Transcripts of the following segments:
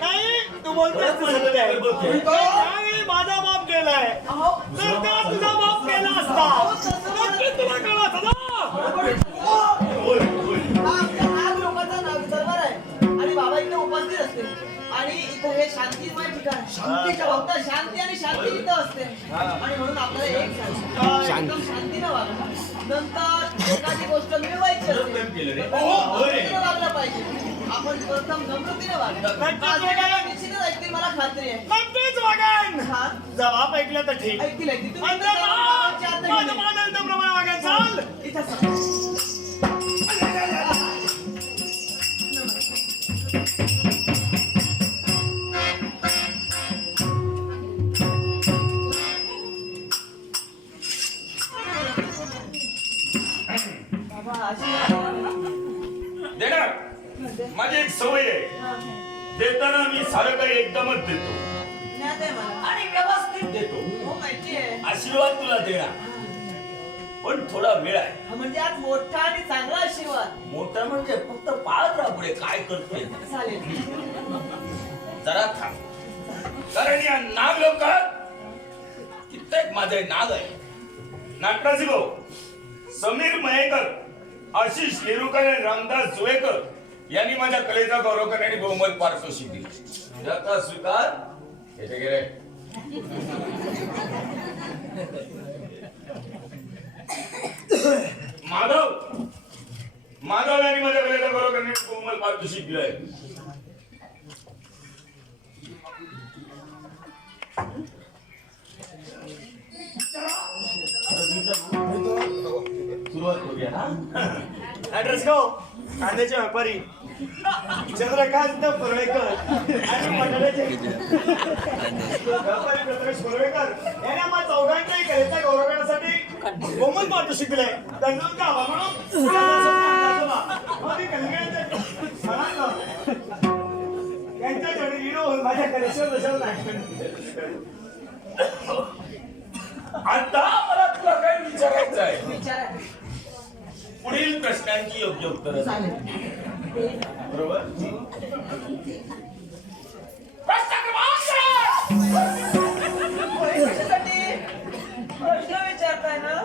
नाही तू बोलतोय माझा बाप गेलाय तर त्या तुझा बाप गेला असता तर तुला कळत आणि बाबा इथे उपस्थित असते आणि इथं हे शांतीमय ठिकाण शांतीच्या भक्त शांती आणि शांती इथं असते आणि म्हणून आपल्याला एक एकदम शांतीनं वागणं नंतर एखादी गोष्ट मिळवायची असते वागलं पाहिजे आपण प्रथम नम्रतेने वागणं निश्चितच ऐकतील मला खात्री आहे नक्कीच वागेन जबाब ऐकलं तर ठीक ऐकतील माझं मानल तर प्रमाणे वागेन चाल इथं देणार माझी एक सवय आहे देताना मी सारं काही एकदमच देतो आणि व्यवस्थित देतो माहिती आहे आशीर्वाद तुला देणार पण थोडा वेळ आहे म्हणजे आज मोठा आणि चांगला आशीर्वाद मोठा म्हणजे फक्त पाळत राहा पुढे काय करतोय चालेल जरा थांब कारण या नाग लोकात कित्येक माझे नाग आहे नागराजी भाऊ समीर मयेकर आशिष नेरुकर आणि रामदास जुवेकर यांनी माझ्या कलेचा गौरव करण्याने बहुमत पारितोषिक दिले याचा स्वीकार येथे गेले माधव यांनी माझ्या कलेचा गौरव करण्याने बहुमत पारितोषिक दिलंय सुरुवात करूया ना ऍड्रेस गो कांद्याचे व्यापारी चंद्रकांत परुळेकर आणि मंडळाचे व्यापारी प्रथमेश परुळेकर यांनी आम्हा चौघांच्याही कलेचा गौरव करण्यासाठी बहुमत पारितोषिक दिलंय त्यांचं गावा म्हणून त्यांच्या जोडी माझ्या कलेशिवर बसवलं नाही आता मला तुला काय विचारायचं आहे विचारा पुढील प्रश्नांची योग्य उत्तर बरोबर प्रश्न कशासाठी प्रश्न विचारताय ना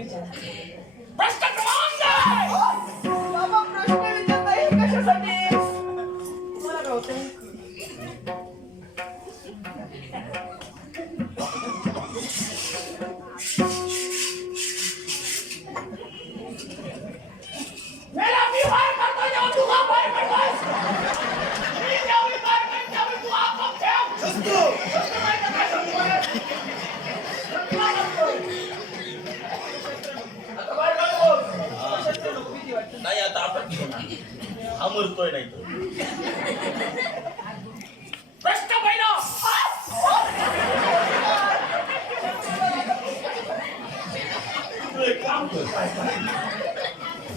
प्रश्न बाबा प्रश्न विचारताय कशासाठी मला कळतंय मेरा विवाह करतो जेव्हा तू हा बाय म्हणतोस मी जेवढी बाय म्हणतो तेवढी तू आपोआप ठेव नाही आता आपण हा मरतोय नाही तो प्रश्न पहिला तू एक काम कर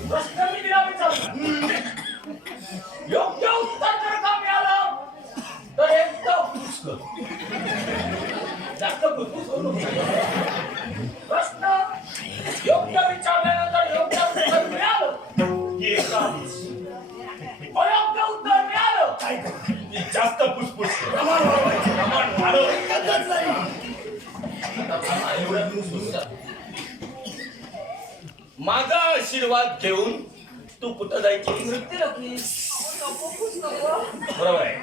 प्रश्न मी दिला विचारला योग्य उत्तर जर का मिळालं तर एकदम खुश कर जास्त खुश करू प्रश्न योग्य विचारल्यानंतर योग्य उत्तर मिळालं की एकदम अयोग्य उत्तर मिळालं काय की जास्त फुसफुस प्रमाण झालं एवढ्या फुसफुस माझा आशीर्वाद घेऊन तू कुठं जायची मृत्यूलोकी बरोबर आहे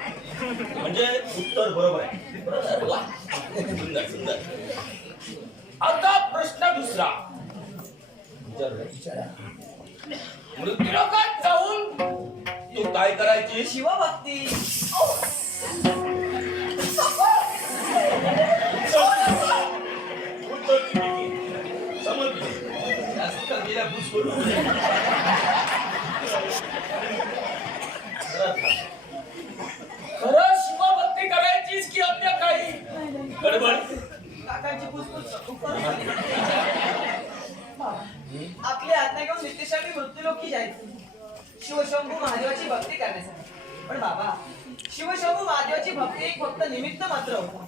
म्हणजे उत्तर बरोबर आहे वा. सुंदर सुंदर आता प्रश्न दुसरा मृत्यूलोकात जाऊन तू काय करायची शिवभक्ती समजली जास्त गेल्या भूस करू खरं शिवभक्ती करायचीच की अन्य काही गडबड काकांची पुसपुस आपली आज्ञा घेऊन नित्यशामी मृत्यूलोकी जायचं शिवशंभू महादेवाची भक्ती करण्यासाठी पण बाबा शिवशंभू महादेवाची भक्ती एक फक्त निमित्त मात्र होता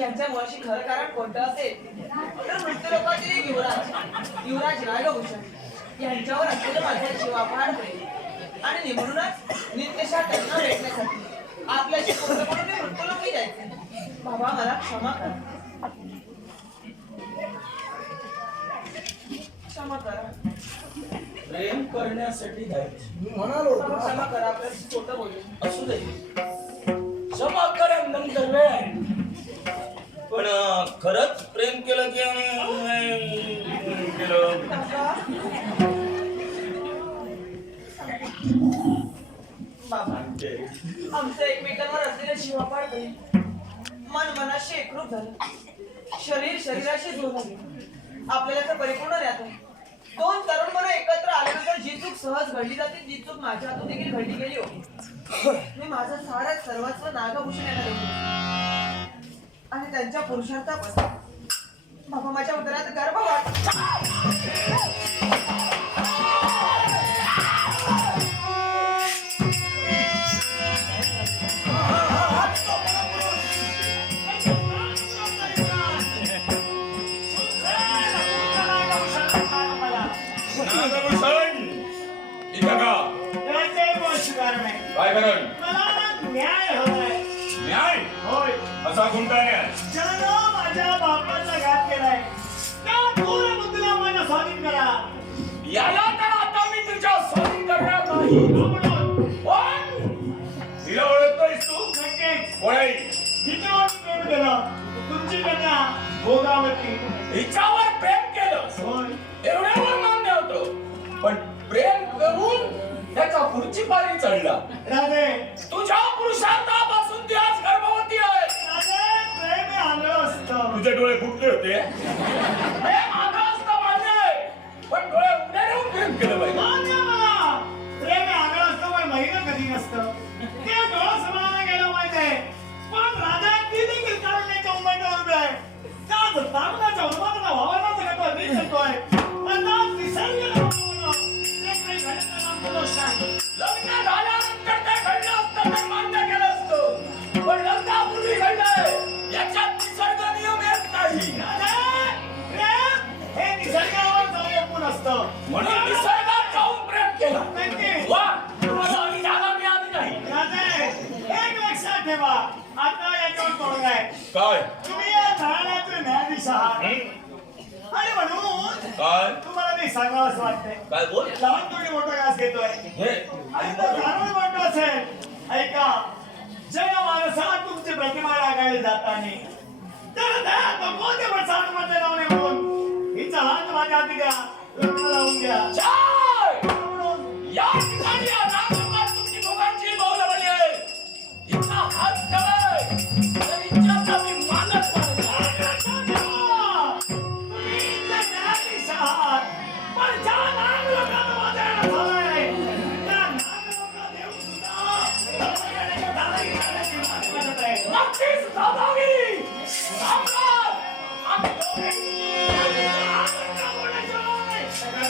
यांच्या मुळाशी खरं कारण कोणतं असेल तर मृत्यूलोकातील युवराज राजभूषण यांच्यावर असलेलं माझ्या जीवापाड प्रेम आणि म्हणूनच नित्यशा त्यांना भेटण्यासाठी आपल्याशी पूर्ण म्हणून मृत्यूलोकी जायचे. बाबा मला क्षमा करा, क्षमा करा. प्रेम करण्यासाठी जायचं बाबा क्षमा करा, आपल्याशी खोटं बोलले. असू दे, क्षमा करा नंतर वेळ आहे. पण खरंच प्रेम केलं की केलं बाबा आमचं एकमेकांवर असलेलं जीवापाड प्रेम मन मनाशी एकरूप झालं, शरीर शरीराशी जोडलं गेलं. आपल्याला तर परिपूर्ण राहत आहे. दोन तरुण मन एकत्र आल्यानंतर जी चूक सहज घडली जाते ती चूक माझ्या हातून देखील घडली गेली होती. मी माझं सारा सर्वस्व नागभूषण यांना दिलं आणि त्यांच्या पुरुषार्थापासून बाबा माझ्या उदरात गर्भ काय करण मला न्याय हवाय. न्याय होय, असा कोणता न्याय? ज्यानं माझ्या बापाचा घात केलाय त्या थोर बुद्धीला माझ्या स्वाधीन करा. याला तर आता मी तुझ्या स्वाधीन करणार नाही. पण तिला ओळखतोयस तू? नक्कीच. कोण आहे? जिच्यावर प्रेम केलं तुमची कन्या भोगावती. हिच्यावर प्रेम केलं होय, एवढ्यावर मान्य होतं, पण प्रेम करून त्याच्या पुढची पारी चढला. राधे तुझ्या पुरुषार्थापासून ती आज गर्भवती आहे. राधे प्रेम हे आंधळं असतं. तुझे डोळे फुटले होते. प्रेम आलं असतं मान्य आहे, पण डोळे उघडे ठेवून प्रेम केलं पाहिजे. मान्य मला. प्रेम हे आंधळं असतं पण महिनं कधी नसतं. ते डोळं समाधान गेलं माहितीये, पण राजा ती देखील काढण्याच्या उमेदवार उभे आहे. त्याच दामनाच्या उन्मादाला वावरण्याचं करतोय मी करतोय. आता निसर्गाला वावरलं. ते प्रेम घडण्याचं नाम पुरुष आहे. लग्न झाल्यानंतर ते घडलं असतं तर मान्य केलं असतं, पण लग्नापूर्वी घडलंय याच्यात निसर्ग नियम येत नाही. राधे, प्रेम हे निसर्गावर अवलंबून असतं. म्हणून निसर्गात जाऊन प्रेम केलं. नक्की. वा, आणि त्याला मिळाली नाही. राधे, एक लक्षात ठेवा, आता याच्यावर तोडगा आहे. काय? तुम्ही या घराण्याचे न्यायाधीश आहात आणि म्हणून काय? तुम्हाला मी सांगावं असं वाटतंय. काय बोल? लहान तुम्ही मोठा घास घेतोय हे आणि जर जाणून मोठं असेल, ऐका, जया माणसाला तुमची प्रतिमा लागायला जाताना तर त्या कोणते प्रसाद मध्ये लावणे म्हणून हिचा हात माझ्या हाती द्या, लग्न लावून द्या. जय! म्हणून या ठिकाणी अनाथात तुमची दोघांची बोलवली आहे. हिचा हात धराय, तर हिच्याचा मी मानच नाही. तुम्ही इथले न्यायाधीश आहात, पण ज्या नागलोकात माझा येणं झालंय, त्या नागलोकात येऊन सुद्धा धर्मगडाच्या दादागिरी करण्याची मागणी करत आहे. नक्कीच दादागिरी! सम्राट! आम्ही दोघे आनंद बोलायचं.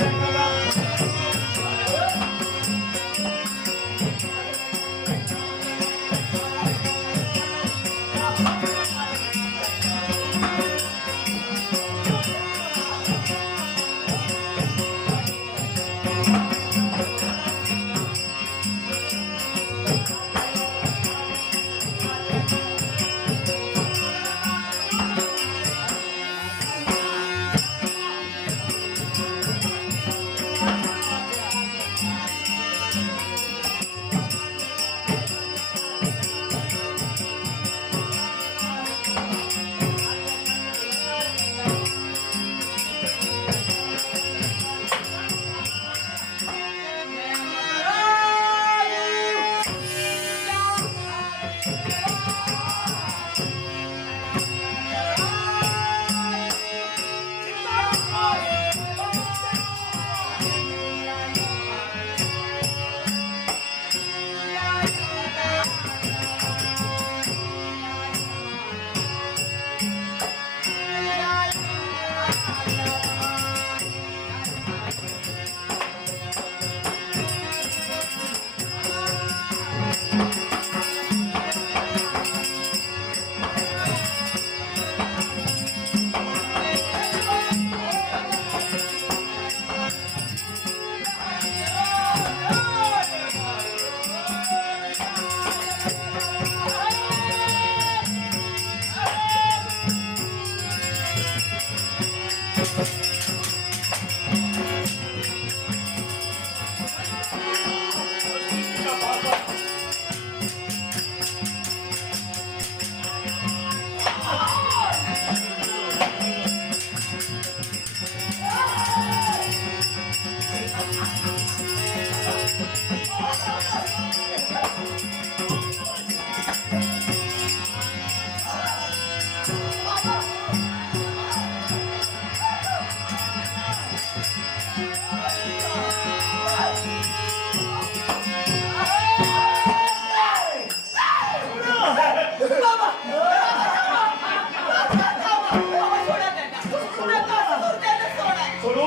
सोडू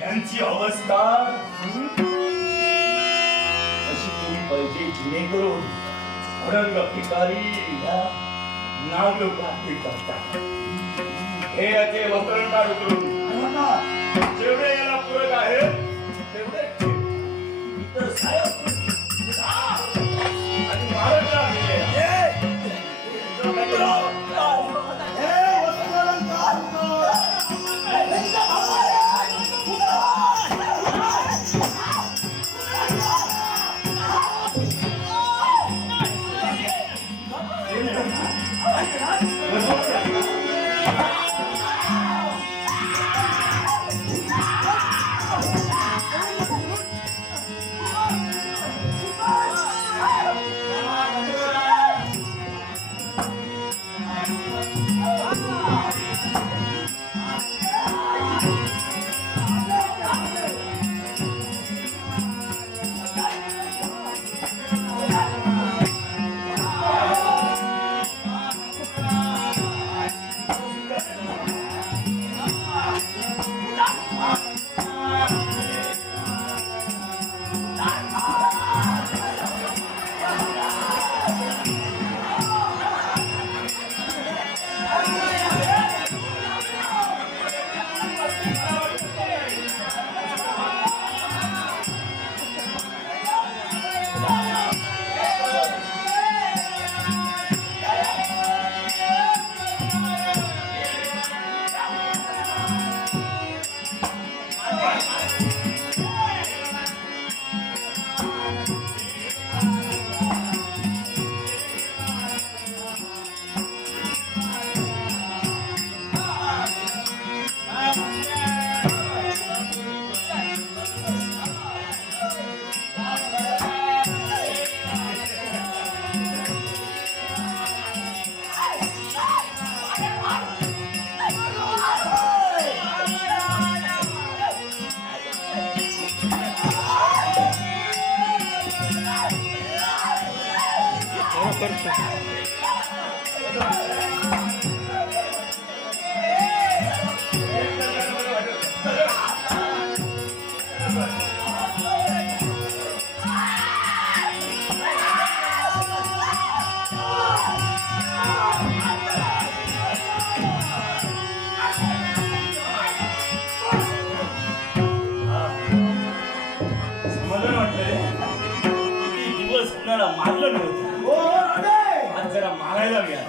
यांची अवस्था अशी केली पाहिजे जेणेकरून अडंग भिकारी नाव लोक करतात. हे याचे वस्त्रंकार उतरून जेवढे याला पूरक आहे तेवढे इतर साहेब आणि महाराजला मारलं नव्हतं. आज जरा मारायला मिळालं.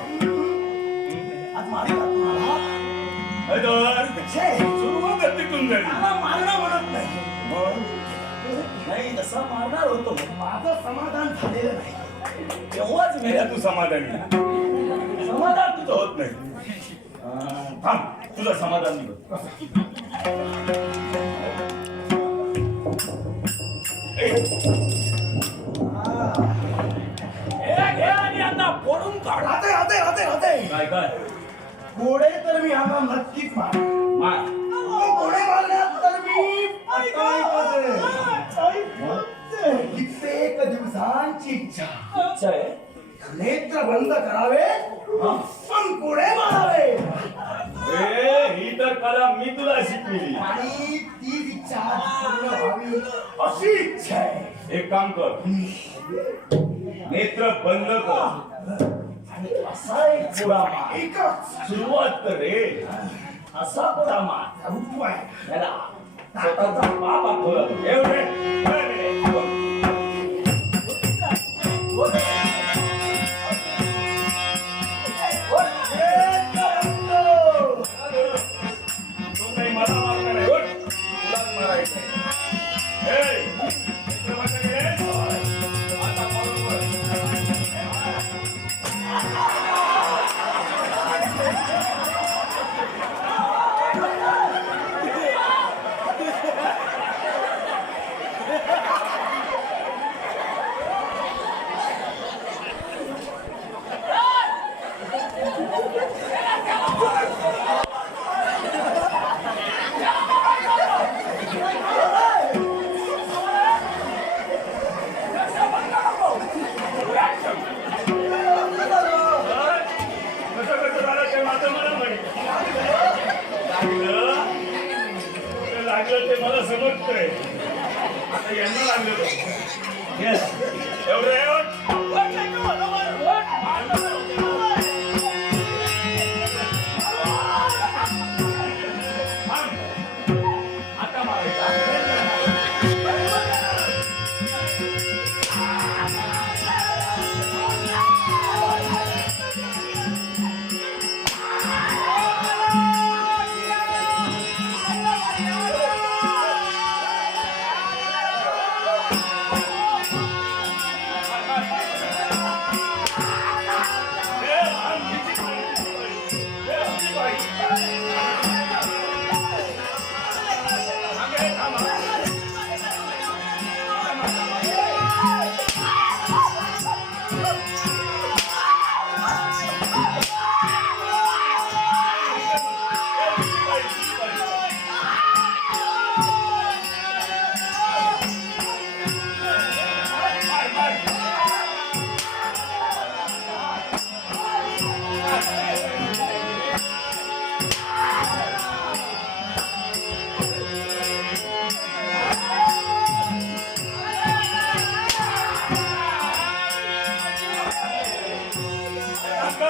सुरुवात तिथून झाली. मारणं म्हणत नाही तसा मारणार होतो. माझं समाधान झालेलं नाही. तेव्हाच मेल्या तू समाधानी. समाधान तुझं होत नाही. थांब तुझं समाधान निघत. फोडून काढ. काय काय घोडे तर मी आता नक्कीच मार. घोडे मारण्यात तर मी कित्येक दिवसांची इच्छा आहे. नेत्र बंद करावे पण घोडे मारावे ही तर कला मी तुला शिकविली आणि तीच इच्छा पूर्ण व्हावी अशी इच्छा आहे. एक काम कर नेत्र बंद कर आणि असा एक घोडा मार. एकच सुरुवात कर रे. असा घोडा मार. उपाय स्वतःचा बाप आठवला एवढे लग्न लागलं Yes. एवढं एवढं आता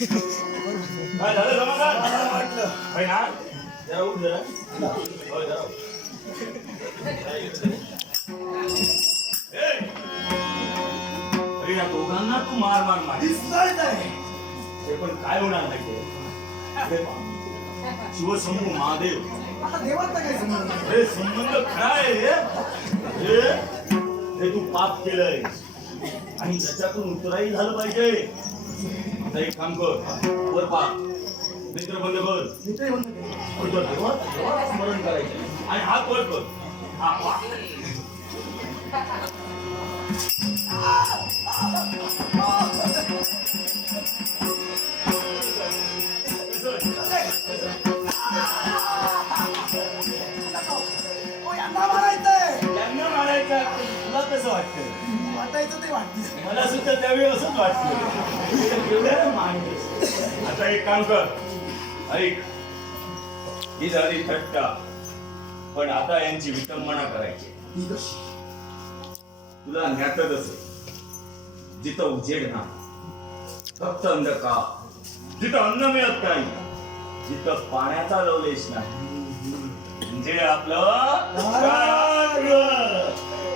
काय झालं जमादार? भाई ना जरा उठ जरा हो जरा अरे या दोघांना तू मार मार मार दिसतंय काय? ते पण काय होणार नाही ते शिवशंभू महादेव आता देवाचा काय संबंध? अरे संबंध खरा आहे हे तू पाप केलंय आणि त्याच्यातून उतराई झालं पाहिजे. आता एक काम कर वर पाप मित्र बंद कर मित्रही बंद केले. देवाचं स्मरण करायचं आणि हात वर कर हा पा ओ, यांना मारायचंय. यांना मारायचं तुला कसं वाटतं? वाटायचं ते वाटतं. मला सुद्धा त्यावेळी असंच वाटतं एवढ्या माणूस. आता एक काम कर ऐक ही झाली थट्टा पण आता यांची विटंबना करायची. ही कशी? तुला ज्ञातच असेल जिथं उजेड ना फक्त अंधकार, जिथं अन्न मिळत नाही, जिथं पाण्याचा लवलेश नाही, म्हणजे आपलं कारागृह.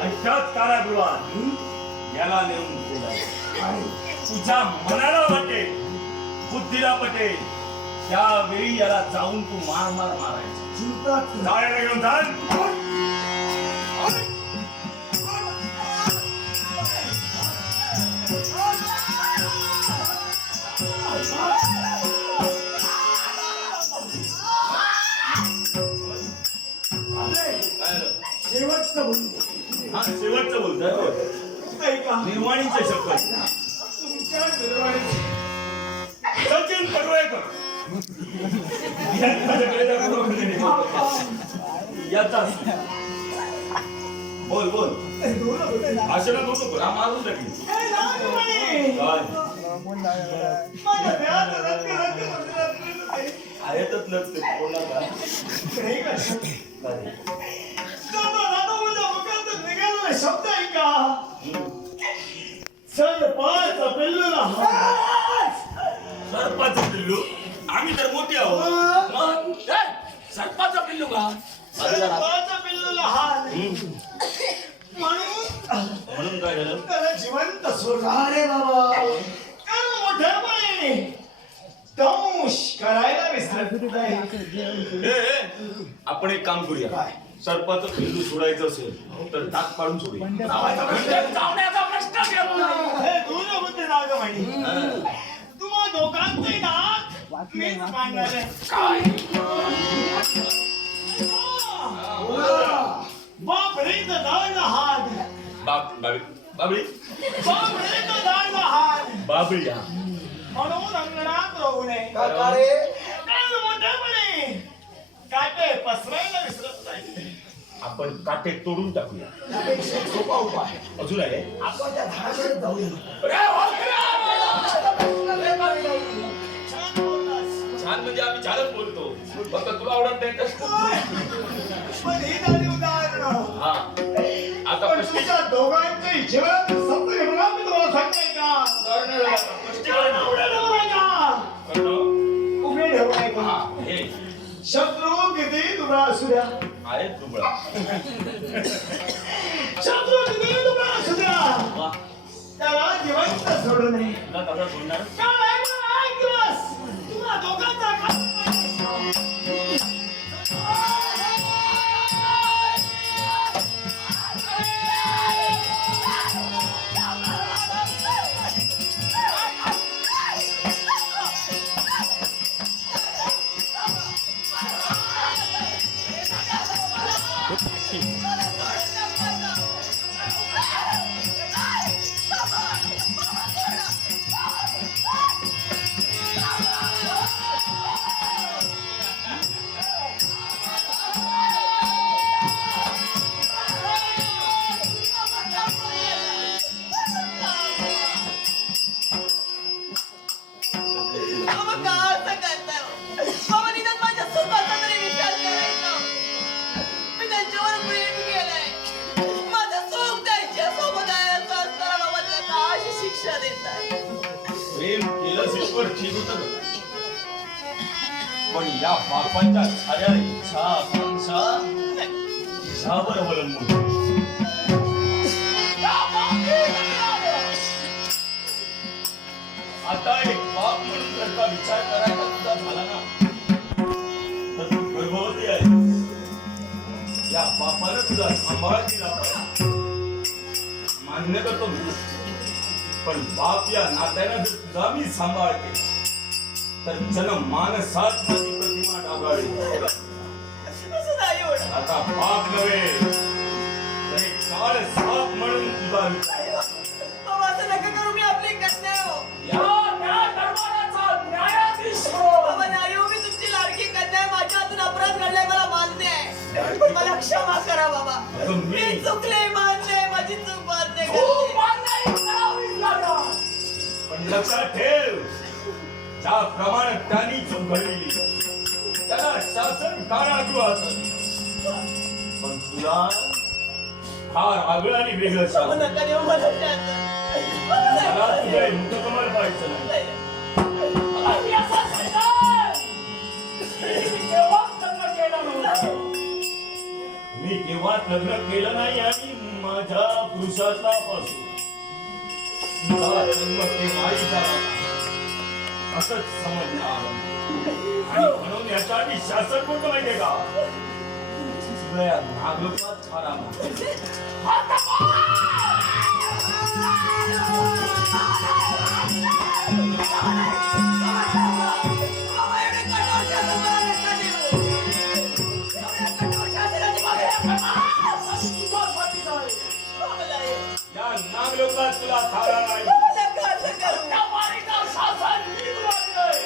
आणि त्याच कारागृहात याला नेऊन दिलं आणि तुझ्या मनाला वाटेल बुद्धीला पटेल त्यावेळी याला जाऊन तू मार मार मारायचा. जीवतात जायला घेऊन जा. शेवटचं बोलू. हा शेवटचं बोलतोय ऐका. निर्वाणीचे शपथ तुमच्या निर्वाणीची सचिन पडवळकर यांच्याकडे याचा बोल बोल भाषण नको हा मारून टाकील हे नागमणी! काय माझ्या देहात रक्त होते. आहेतच नसते कोणाला हे कसं? दादा माझ्या मुखातून निघालेला शब्द आहे का? सरपाचा पिल्लूला सर्पाचं पिल्लू आम्ही तर मोठी आहोत मग काय? सर्पाचं पिल्लू का सरपाचा पिल्लूला हात म्हणून म्हणून काय झालं त्याला जिवंत सोडला. अरे बाबा कारण मोठ्यापणे दंश करायला विसरत नाही. आपण एक काम करूया काय? सर्पाचं पिल्लू सोडायचं असेल तर दात पाडून सोडूया चावण्याचा प्रश्न घेऊन हे दूर होते नागमणी. तुम्हा दोघांचे दात मीच पाडणार आहे. बाप रे तर दाळला हात बाबळी बाप रे तर दाळला हात बाबळी म्हणून अंगणात राहू नये. काका रे कारण मोठ्यापणे काटे पसरायला विसरत नाही. आपण काटे तोडून टाकूया त्यापेक्षा एक सोपा उपाय अजून आहे आपण त्या झाडाकडे जाऊया छान बोललास. छान म्हणजे आम्ही छानच बोलतो फक्त तुला आवडत नाही तर पण ही झाली उदाहरणं. हा आता पण तुमच्या दोघांचे जीवन सत्य घटना मी तुम्हाला सांगते का? स्पष्टीकरण उघडे ठेवू नका. करणं. उघडे ठेवू नका. हा, हे शत्रू किती दुबळा असू द्या. आहे दुबळा शत्रू किती दुबळा असू द्या. वा, त्याला जिवंत सोडू नये. तुला तसा सोडणार कारण एक दिवस तुम्हा दोघांचा प्रेम केलं ईश्वर ठीक होतं का? पण या बापांच्या साऱ्या इच्छा आकांक्षा इच्छावर अवलंबून आता एक बाप म्हणून त्याचा विचार करायचा तुझा झाला ना तर तू गर्भवती आहे या बापानं तुझा सांभाळ केला पाहिजे मान्य करतो मी पण बाप या नात्यानं जर तुझा मी सांभाळ केला तर जन्म मानसात माझी प्रतिमा डागाळली आता बाप नव्हे तर एक काळ साप म्हणून तुझा विचार या न्याय दरबाराचा न्यायाधीश हो. मला क्षमा करा बाबा अगं मी मी चुकले मान्य माझी चूक मान्य खूप करते. मान्य करावीच लागणार. पण लक्षात ठेव ज्याप्रमाणे त्यांनी चूक घडली त्याला शासन कारागृहात पण तुला फार आगळं आणि वेगळं शासन नका देऊ मला शासन. मला तुझे मुखकमल पाहायचं नाही मी केव्हाच लग्न केलं नाही आणि माझ्या पुरुषाचा पासून जन्म केव्हाही झाला असंच समजलं आणि म्हणून याच्यासाठी शासन कोणतं माहितीये का सगळ्या नागलोकात फार या नागलोकात तुला थारा नाही शासन मी तुला दिलंय.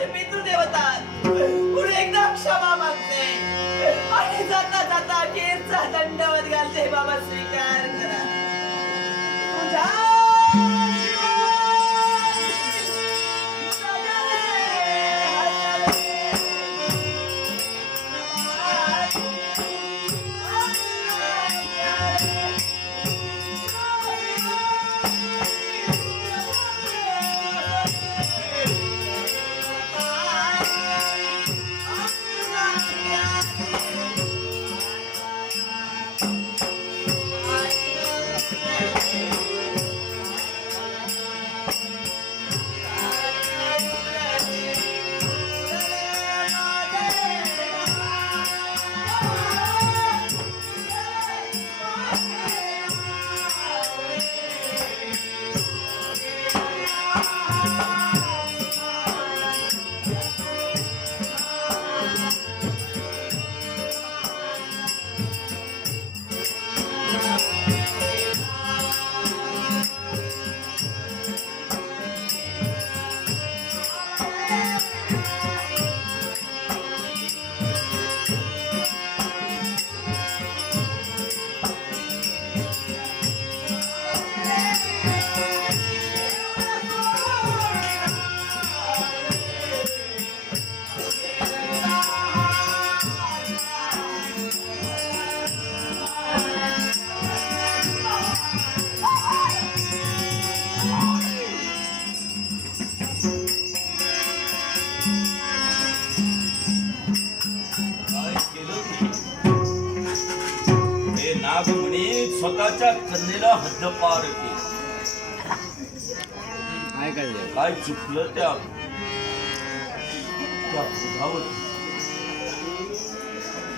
माझे पितृदेवता पुढे एकदा क्षमा मागते आणि जाता जाता अखेरचा दंडवत घालते. बाबा स्वीकार करा. तुझ्या स्वतःच्या कन्येला हद्दपार केली. काय चुकलं त्या दुधावरती?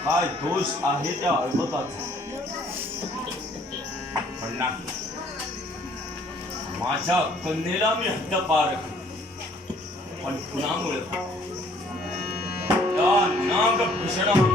काय दोष आहे त्या अळमताचा? पण नाही, माझ्या कन्येला मी हद्दपार केली. पण कुणामुळे? त्या नागभूषणामुळे.